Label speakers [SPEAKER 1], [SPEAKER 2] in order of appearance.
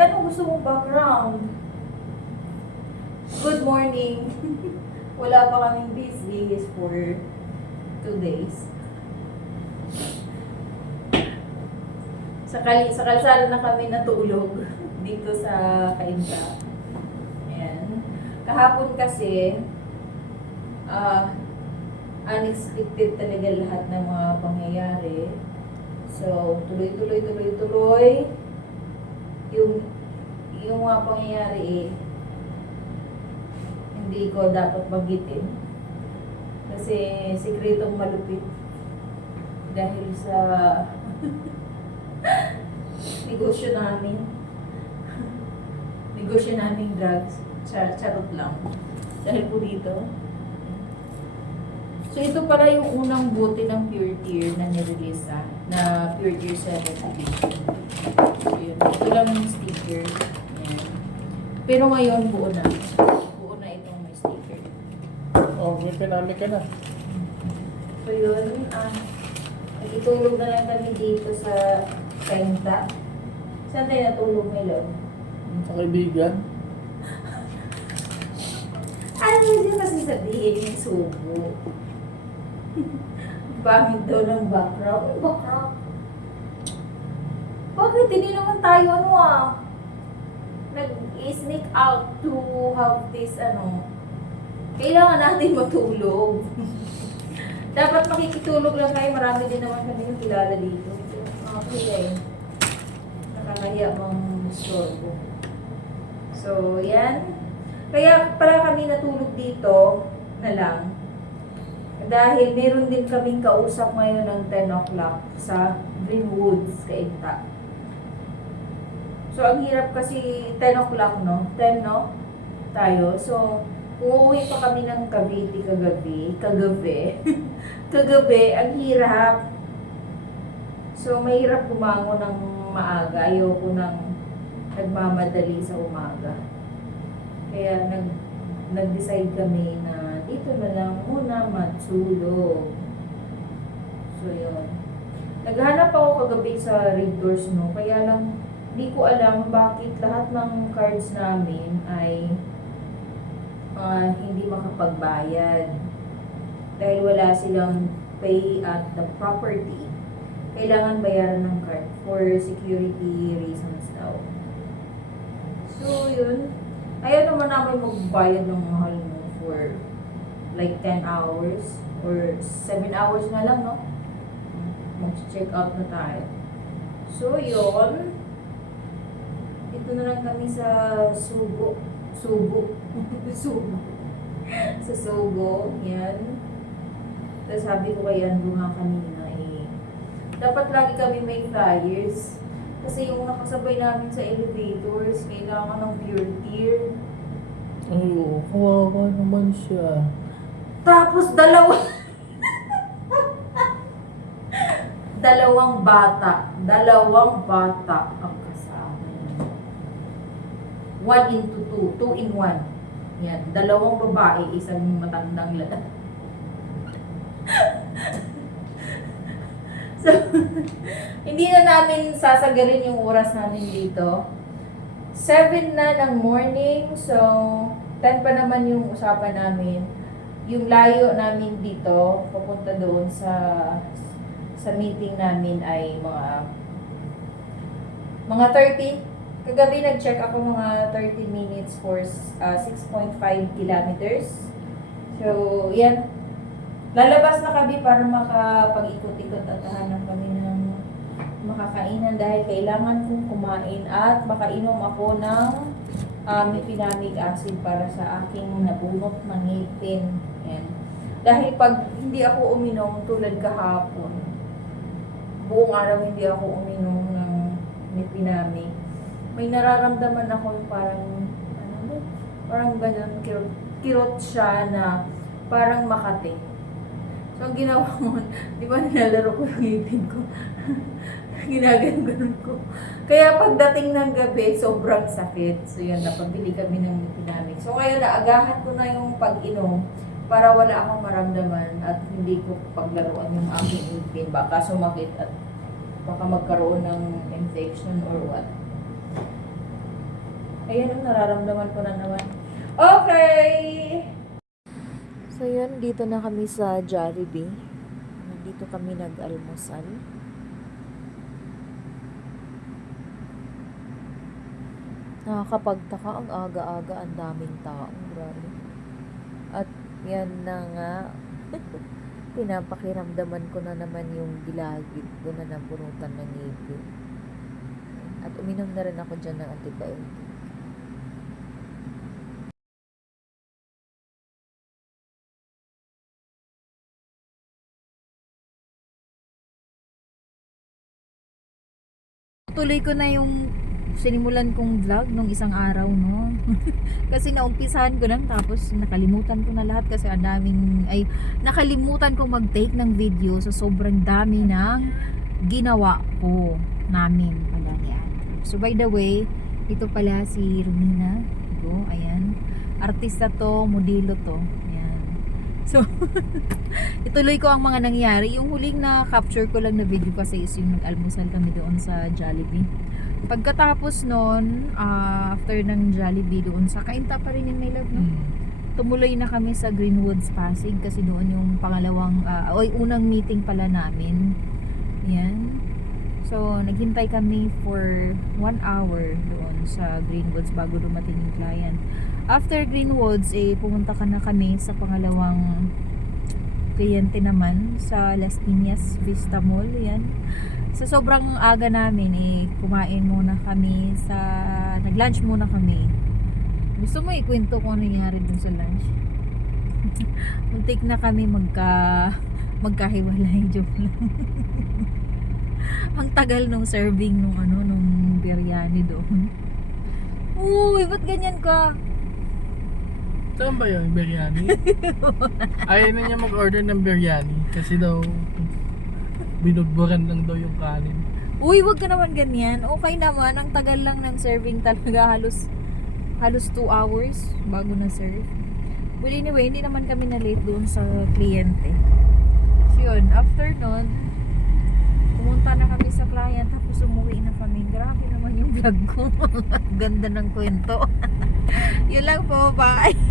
[SPEAKER 1] anong gusto mong background? Good morning. Wala pa kaming business for two days. Sa, kali, sa kalsada na kami natulog dito sa Kainta. Ayan. Kahapon kasi, ah, unexpected talaga lahat ng mga pangyayari. So, tuloy-tuloy, tuloy-tuloy. Yung, yung mga pangyayari eh, hindi ko dapat magitin. Kasi sikretong malupit. Dahil sa negosyo namin. negosyo namin drugs. Char charot lang. Dahil po dito. So ito pala yung unang bote ng Pure Tear na nirelease ah, na Pure Tear 7 edition. Yun, ito lang yung sticker. Ayan. Pero ngayon buo na. Buo na itong may sticker.
[SPEAKER 2] Oh, may pinami ka na.
[SPEAKER 1] So yun, ah, nagitulog na lang kami dito sa Kenta. Saan tayo natulog Melo?
[SPEAKER 2] Sa kaibigan.
[SPEAKER 1] Ano mo siya kasi sabihin yung subo? Bangit daw ng background. Background? Bakit hindi naman tayo ano ah? Nag-sneak out to have this ano? Kailangan natin matulog. Dapat makikitulog lang kayo. Marami din naman kami yung kilala dito. Okay eh. Nakakahiya mong storbo. So, yan. Kaya pala kami natulog dito na lang. Dahil meron din kaming kausap ngayon ng 10 o'clock sa Greenwoods, Kainta. So, ang hirap kasi 10 o'clock, no? 10, no? Tayo. So, uuwi pa kami ng Cavite kagabi. Kagabi. kagabi, ang hirap. So, mahirap bumangon ng maaga. Ayoko nang nagmamadali sa umaga. Kaya nag nag-decide kami na dito na lang muna matulog. So, yun. Naghanap ako kagabi sa Red Doors, no? Kaya lang, di ko alam bakit lahat ng cards namin ay ah, hindi makapagbayad. Dahil wala silang pay at the property. Kailangan bayaran ng card for security reasons daw. So, yun. Ayaw naman namin magbayad ng mahal mo for like 10 hours or 7 hours na lang, no? Mag-check out na tayo. So, yun. Dito na lang kami sa Sugo. Sugo. Sugo. sa Sugo. Yan. Tapos sabi ko kay Andrew nga kanina eh, dapat lagi kami may flyers. Kasi yung nakasabay namin sa elevators, kailangan ng pure tear.
[SPEAKER 2] Ay, oh, kawawa naman siya.
[SPEAKER 1] Tapos dalawa. dalawang bata. Dalawang bata ang 1 into 2, 2 in 1. Yan, dalawang babae, isang matandang lalaki. so, hindi na namin sasagarin yung oras namin dito. 7 na ng morning, so 10 pa naman yung usapan namin. Yung layo namin dito, papunta doon sa sa meeting namin ay mga mga 30 Kagabi nag-check ako mga 30 minutes for uh, 6.5 kilometers. So, yan. Lalabas na kami para makapag-ikot-ikot at hanap kami ng makakainan dahil kailangan kong kumain at makainom ako ng um, pinamig acid para sa aking nabunot na ngipin. Yan. Dahil pag hindi ako uminom tulad kahapon, buong araw hindi ako uminom ng mipinamig, may nararamdaman ako yung parang, ano ba, parang ganun, kirot, kirot siya na parang makati. So, ang ginawa mo, di ba nilalaro ko yung ngipin ko? Ginaganon ko. Kaya pagdating ng gabi, sobrang sakit. So, yan, napabili kami ng mipinamig. So, ngayon, naagahan ko na yung pag-inom para wala akong maramdaman at hindi ko paglaruan yung aking ngipin. Baka sumakit at baka magkaroon ng infection or what. Ayan ang nararamdaman ko na naman. Okay!
[SPEAKER 3] So yun, dito na kami sa Jollibee. Dito kami nag-almusal. Nakakapagtaka ang aga-aga, ang daming tao. Grabe. At yan na nga, pinapakiramdaman ko na naman yung gilagid ko na napunutan ng ngipin. At uminom na rin ako dyan ng antibiotic.
[SPEAKER 1] Tuloy ko na yung sinimulan kong vlog nung isang araw, no? kasi naumpisahan ko lang tapos nakalimutan ko na lahat kasi ang daming, ay nakalimutan ko mag-take ng video sa sobrang dami ng ginawa ko namin pala Andrew. So by the way, ito pala si Romina. Go, ayan. Artista to, modelo to. So, ituloy ko ang mga nangyari. Yung huling na capture ko lang na video kasi is yung nag-almusal kami doon sa Jollibee. Pagkatapos noon, ah, after ng Jollibee doon sa Kainta pa rin in my love, no? Tumuloy na kami sa Greenwoods Pasig kasi doon yung pangalawang, ah, o yung unang meeting pala namin. So, naghintay kami for one hour doon sa Greenwoods bago dumating yung client. After Greenwoods, eh, pumunta ka na kami sa pangalawang kliyente naman sa Las Piñas Vista Mall. Yan. Sa sobrang aga namin, eh, kumain muna kami sa... Nag-lunch muna kami. Gusto mo ikwento kung ano nangyari dun sa lunch? Muntik na kami magka... magkahiwalay. Joke lang. Ang tagal nung serving nung ano, nung biryani doon. Uy, ba't ganyan ka?
[SPEAKER 2] Saan ba yung biryani? Ayaw na niya mag-order ng biryani kasi daw binudburan lang daw yung kanin.
[SPEAKER 1] Uy, wag ka naman ganyan. Okay naman, ang tagal lang ng serving talaga. Halos, halos 2 hours bago na serve. Well, anyway, hindi naman kami na late doon sa kliyente. So yun, after nun, pumunta na kami sa client, tapos umuwi na kami. Grabe naman yung vlog ko. Ganda ng kwento. yun lang po, bye!